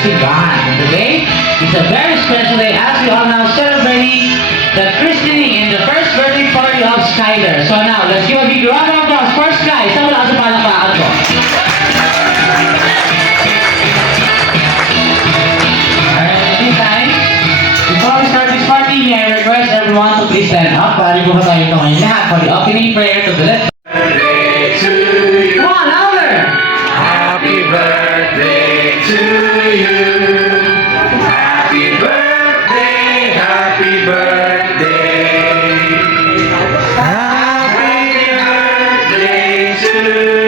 simbahan. Today, it's a very special day as we are now celebrating the christening and the first birthday party of Skyler. So now, let's give a big round of applause for Sky. Sa mula sa palakpakan ko. Alright, this time, before we start this party, may I request everyone to please stand up. Pari ko ba tayo ito ngayon lahat for the opening prayer to the left. Come on, louder! Happy birthday to you. Happy birthday, happy birthday. Happy birthday to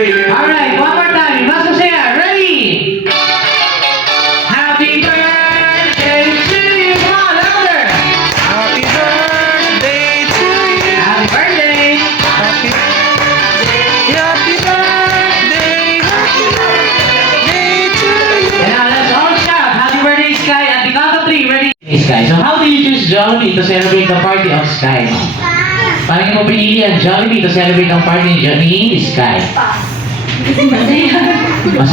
you. Alright, one more time. Mas masaya. Ready? Happy birthday to you. Come on, louder! Happy birthday to you. Happy birthday! Happy birthday, happy birthday, happy birthday to you. And now let's all shout. Happy birthday, Sky. At the count of 3, ready? Hey, Sky. So how do you choose Jollibee to celebrate the party of Sky? Paano mo pinili ang Jollibee to celebrate ang party ni Sky? Masaya.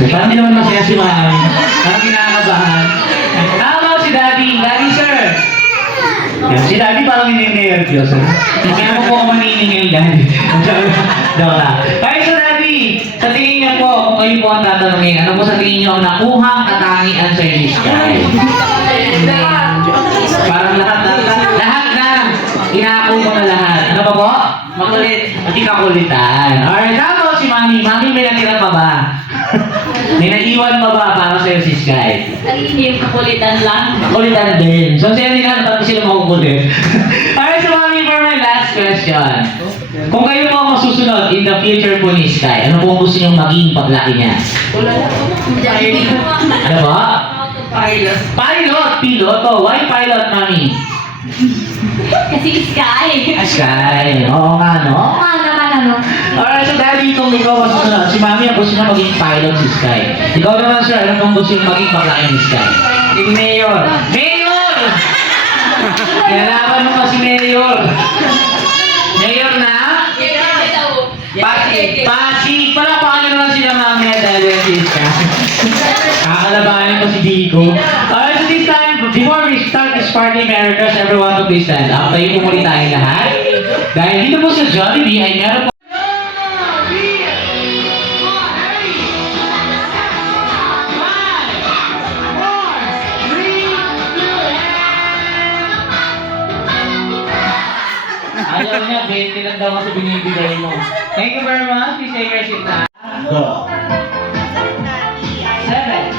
Parang hindi naman masaya si Mami. Parang kinakabahan. How about si Daddy? Daddy, sir. Yan, si Daddy parang hindi-nervyos. Kaya mo po ako maniningil, Daddy. Joke lang. Kaya sa Daddy, sa tingin niyo po, kung kayo po ang tatanungin, ano po sa tingin niyo ang nakuhang katangian sa inyo, Sky? Parang lahat na. Inaako mo na lahat. Ano ba po? Makulit. Hindi kakulitan. Alright, tapos si Mami. Mami, may natira pa ba? May naiwan pa ba para sa'yo si Sky? Hindi kakulitan lang. Kulitan din. So, siya nila, ba't sila makukulit? Alright, so Mami, for my last question. Kung kayo po ang masusunod in the future po ni Sky, ano po ang gusto niyong maging paglaki niya? Ano ba? Pilot. Pilot! Piloto! Why pilot, Mami? Kasi Sky. Sky! Oo nga, no? Oo nga naman ano. Alright, so Daddy, kung ikaw masusunod, si Mami ang gusto niya maging pilot si Sky. Ikaw naman, sir, ano pong gusto niyong maging paglaki ni Sky? Si Mayor! Mayor! Kailangan mo pa si Mayor! Mayor na? Pasig! Palapakan naman sila mamaya dahil si Sky. Kakalabanin ko si Dico. Alright, so this time, before we start this party, may I request everyone to please stand up. Tayo po muli tayong lahat. Dahil dito po sa Jollibee ay meron po ayaw niya, 20 lang daw kasi binibigay mo. Thank you very much. Please take your seat na. Go. 7,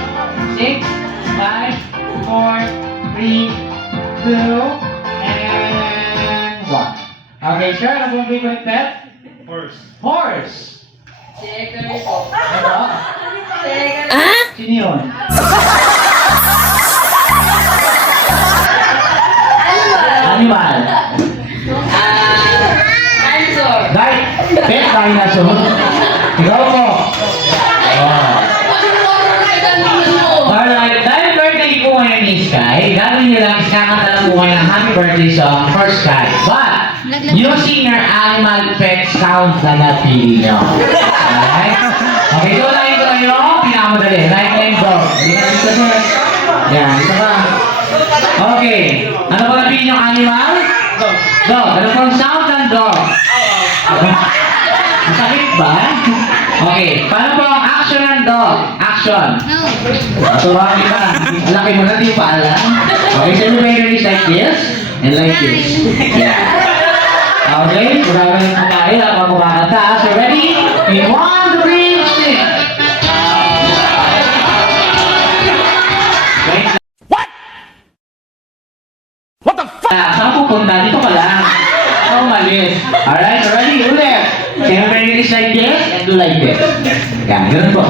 6, 5, 4, 3, 2, and 1. Okay, sure. Ano pong favorite pet? Horse. Horse! Checker po. Ano? Checker. Sino yun? Animal. Dinosaur. Pet dinosaur. Ikaw po. Oh. Alright, dahil birthday po ngayon ni Sky, gagawin niyo lang is kakanta lang po ngayon ng happy birthday song for Sky. But, using your animal pet sound na napili niyo. Alright? Okay, so unahin ko kayo, pinakamadali. Like dog. Dito sir. Yan, dito ba? Okay. Ano ba napili niyong animal? Dog. Ano po ang sound ng dog? Masakit ba? Okay. Paano po ang action ng dog? Action. Turuan kita. Laki mo na, di pa alam. Okay, so everybody is like this and like this. Yeah. Okay, gagawin na tayo habang kumakanta. So ready? In 1, 3, sing. Wait. What the fuck? Saan pupunta? Dito ka lang. Oh, malis. Alright, ready? Ulit. So everybody is like this and do like this. Yan, ganun po.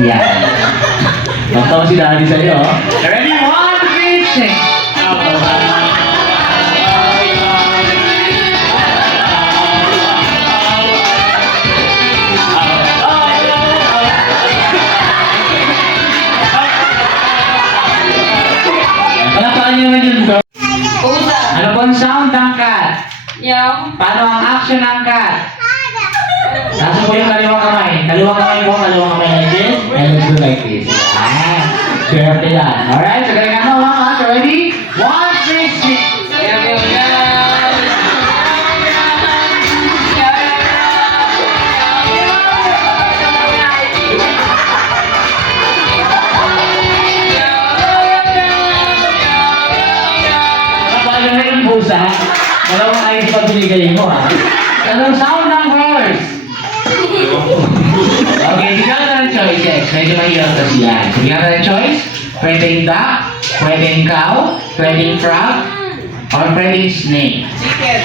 Yan. Basta si Daddy sa'yo. Ready? 1, 3, sing. Palakpakan niyo naman yun, bro. Pusa. Ano po ang sound ng cat? Yung. Paano ang action ng cat? Nasa po yung kaliwang kamay. Kaliwang kamay po, kaliwang kamay like this. And let's do like this. Yan. Swerte yan. Alright, so kaya nga mga so ready? 1, 2, 3. Meow, meow, meow. Paano na yung pusa? Dalawang ayos pa binigay mo ha. Anong sound ng horse? Okay, bigyan ka ng choices. Medyo mahirap kasi yan. So, bigyan ka ng choice. Pwedeng duck, pwedeng cow, pwedeng frog, or pwedeng snake. Chicken.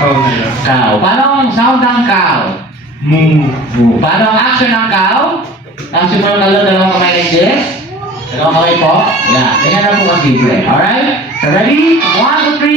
Call na yun. Cow. Paano ang sound ng cow? Moo. Moo. Paano ang action ng cow? Action mo ng dalawang kamay like this. Dalawang kamay po. Yeah. Ganyan na po kasimple. Alright? So ready? 1, 2, 3.